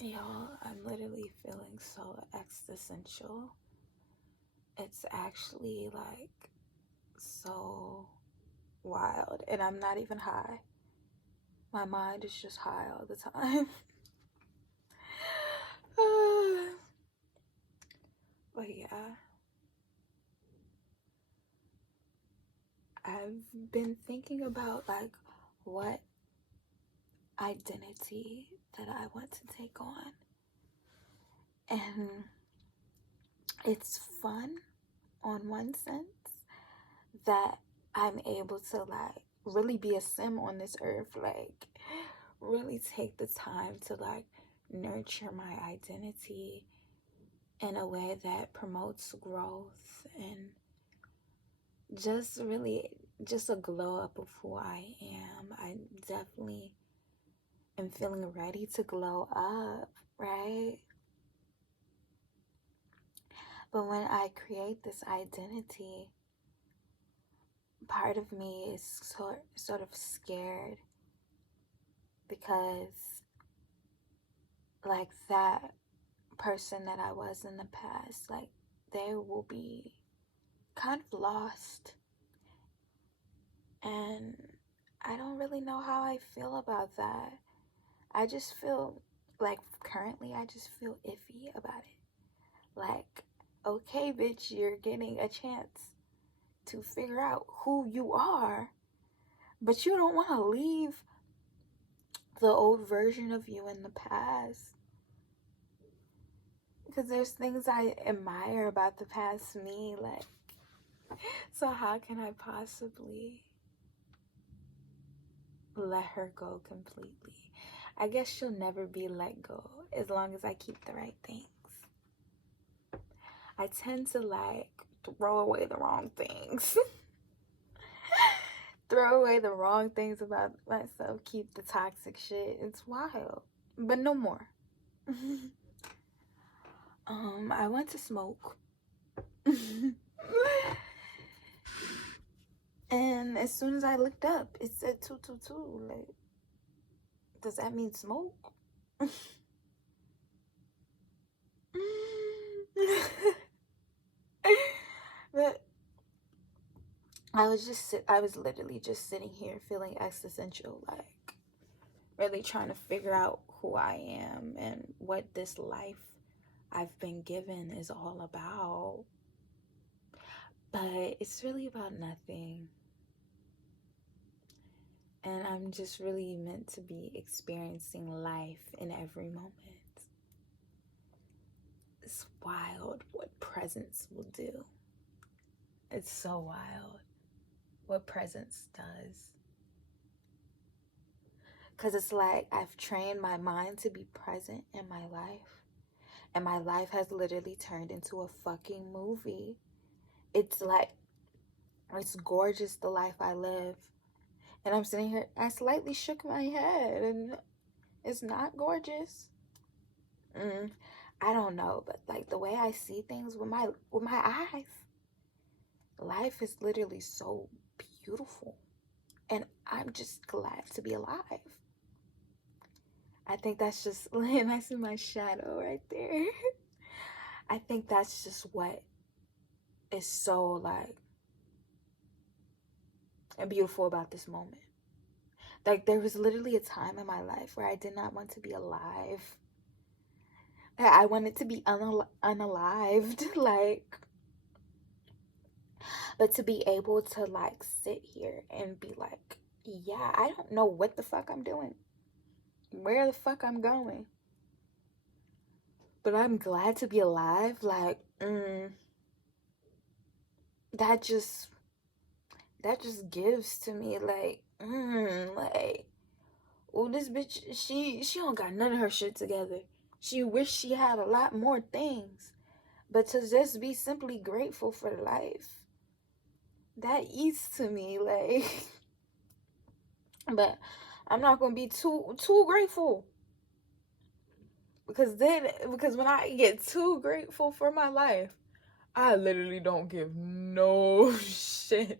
Y'all, I'm literally feeling so existential. It's actually like so wild, and I'm not even high. My mind is just high all the time. But yeah, I've been thinking about like what identity that I want to take on. And it's fun on one sense that I'm able to like really be a sim on this earth, like really take the time to like nurture my identity in a way that promotes growth and just really just a glow up of who I am. I definitely am feeling ready to glow up, right? But when I create this identity, part of me is sort of scared because like that person that I was in the past, like they will be kind of lost, and I don't really know how I feel about that. I just feel like currently I just feel iffy about it. Like, okay, bitch, you're getting a chance to figure out who you are, but you don't want to leave the old version of you in the past. Because there's things I admire about the past me, like, so how can I possibly let her go completely? I guess she'll never be let go as long as I keep the right things. I tend to like throw away the wrong things. Throw away the wrong things about myself, keep the toxic shit. It's wild. But no more. I went to smoke. And as soon as I looked up, it said 222. Like, does that mean smoke? But I was literally just sitting here feeling existential, like really trying to figure out who I am and what this life I've been given is all about. But it's really about nothing. And I'm just really meant to be experiencing life in every moment. It's wild what presence will do. It's so wild what presence does. Because it's like I've trained my mind to be present in my life. And my life has literally turned into a fucking movie. It's like, it's gorgeous the life I live. And I'm sitting here, I slightly shook my head and it's not gorgeous. I don't know, but like the way I see things with my eyes, life is literally so beautiful. And I'm just glad to be alive. I think that's just, and I see my shadow right there. I think that's just what is so like beautiful about this moment. Like there was literally a time in my life where I did not want to be alive. I wanted to be unalived, like, but to be able to like sit here and be like, yeah, I don't know what the fuck I'm doing, where the fuck I'm going, but I'm glad to be alive. Like, that just gives to me like, oh, this bitch, she don't got none of her shit together. She wish she had a lot more things, but to just be simply grateful for life, that eats to me, like. But I'm not gonna be too grateful, because when I get too grateful for my life, I literally don't give no shits.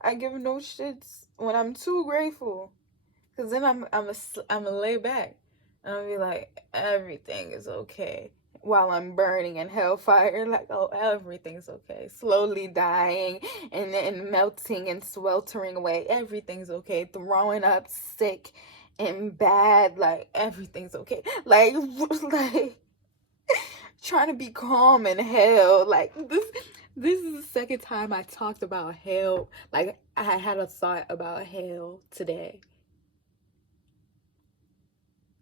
I give no shits when I'm too grateful. Because then I'm a lay back. And I'll be like, everything is okay. While I'm burning in hellfire, like, oh, everything's okay. Slowly dying and then melting and sweltering away. Everything's okay. Throwing up sick and bad. Like, everything's okay. Like, like, trying to be calm in hell. Like, this is the second time I talked about hell. Like, I had a thought about hell today.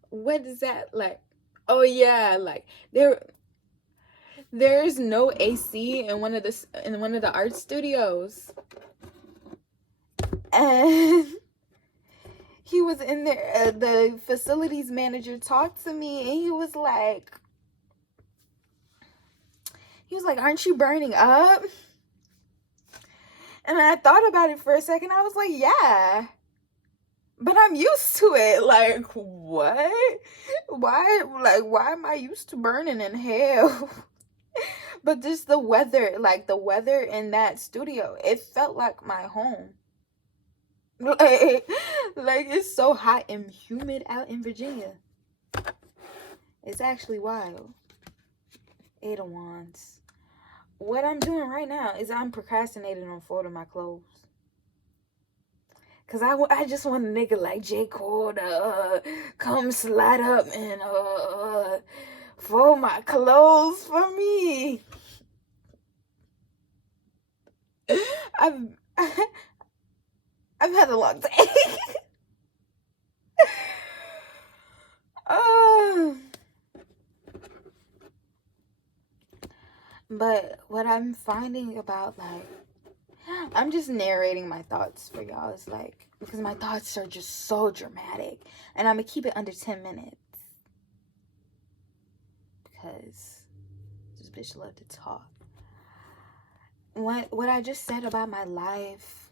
What is that like? Oh yeah, like there's no AC in one of the art studios, and he was in there. The facilities manager talked to me, and he was like, "Aren't you burning up?" And I thought about it for a second. I was like, "Yeah." But I'm used to it. Like, what? Why am I used to burning in hell? But just the weather, like the weather in that studio, it felt like my home. Like it's so hot and humid out in Virginia. It's actually wild. 8 of Wands. What I'm doing right now is I'm procrastinating on folding my clothes. Cause I just want a nigga like J. Cole to come slide up and fold my clothes for me. I've had a long day. But what I'm finding about, like, I'm just narrating my thoughts for y'all. It's like, because my thoughts are just so dramatic. And I'm going to keep it under 10 minutes. Because this bitch love to talk. What I just said about my life.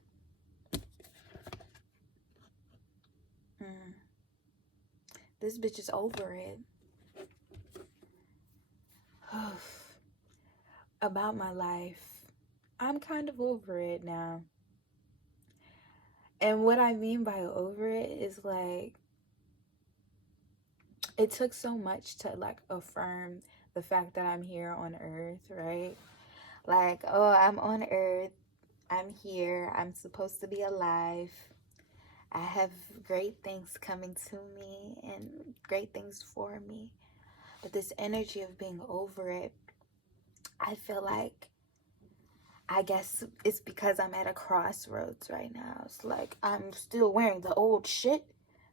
This bitch is over it. About my life. I'm kind of over it now. And what I mean by over it is, like, it took so much to, like, affirm the fact that I'm here on earth, right? Like, oh, I'm on earth. I'm here. I'm supposed to be alive. I have great things coming to me and great things for me. But this energy of being over it, I feel like, I guess it's because I'm at a crossroads right now. It's like I'm still wearing the old shit,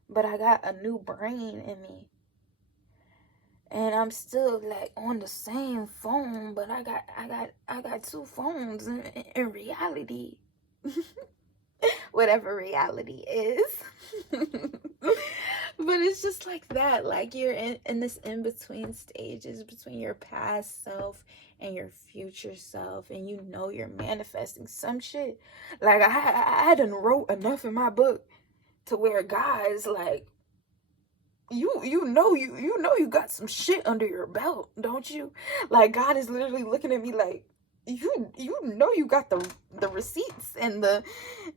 but I got a new brain in me. And I'm still like on the same phone, but I got two phones in reality. Whatever reality is. But it's just like that. Like you're in this in-between stages between your past self and your future self, and you know you're manifesting some shit. Like I done wrote enough in my book to where guys, like, you know you got some shit under your belt, don't you? Like God is literally looking at me like, you know you got the receipts and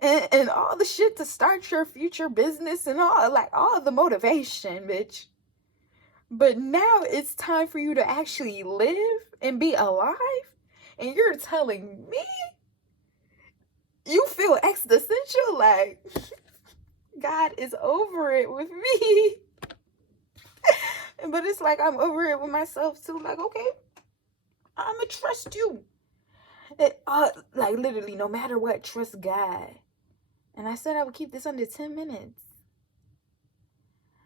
and all the shit to start your future business and all the motivation, bitch. But now it's time for you to actually live and be alive. And you're telling me you feel existential? Like, God is over it with me. But it's like I'm over it with myself too. Like, okay, I'ma trust you. Like, literally, no matter what, trust God. And I said I would keep this under 10 minutes.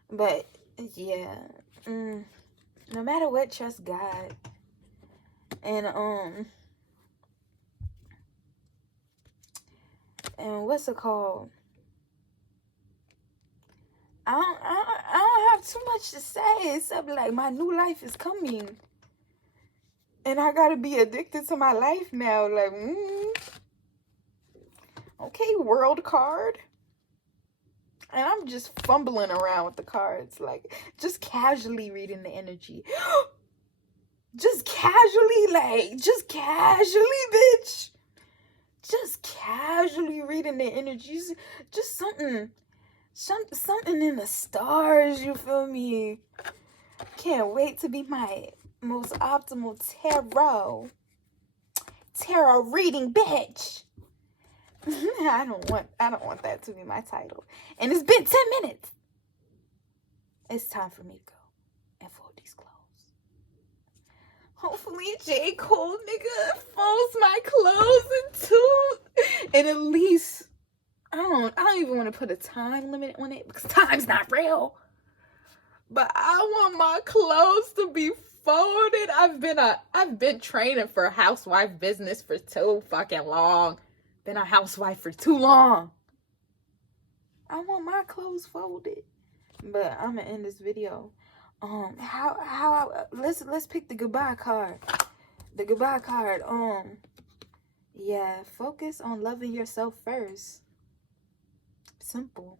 But, yeah. No matter what, trust God. And what's it called? I don't have too much to say except, like, my new life is coming. And I gotta be addicted to my life now. Like, okay, world card. And I'm just fumbling around with the cards. Like, just casually reading the energy. Just casually, bitch. Just casually reading the energies. Just something Something in the stars, you feel me? Can't wait to be my most optimal tarot reading bitch. I don't want that to be my title. And it's been 10 minutes. It's time for me to go and fold these clothes. Hopefully J. Cole nigga folds my clothes in two. And at least I don't even want to put a time limit on it because time's not real. But I want my clothes to be folded. I've been training for housewife business for too fucking long. Been a housewife for too long. I want my clothes folded. But I'm gonna end this video. Let's pick the goodbye card. The goodbye card. Yeah, focus on loving yourself first. Simple.